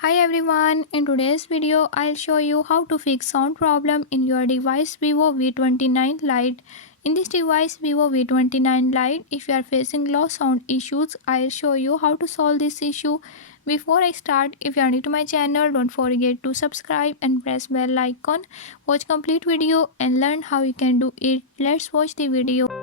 Hi everyone, in today's video I'll show you how to fix sound problem in your device Vivo V29 Lite. In this device Vivo V29 Lite, if you are facing low sound issues, I'll show you how to solve this issue. Before I start, if you are new to my channel, don't forget to subscribe and press bell icon. Watch complete video and learn how you can do it. Let's watch the video.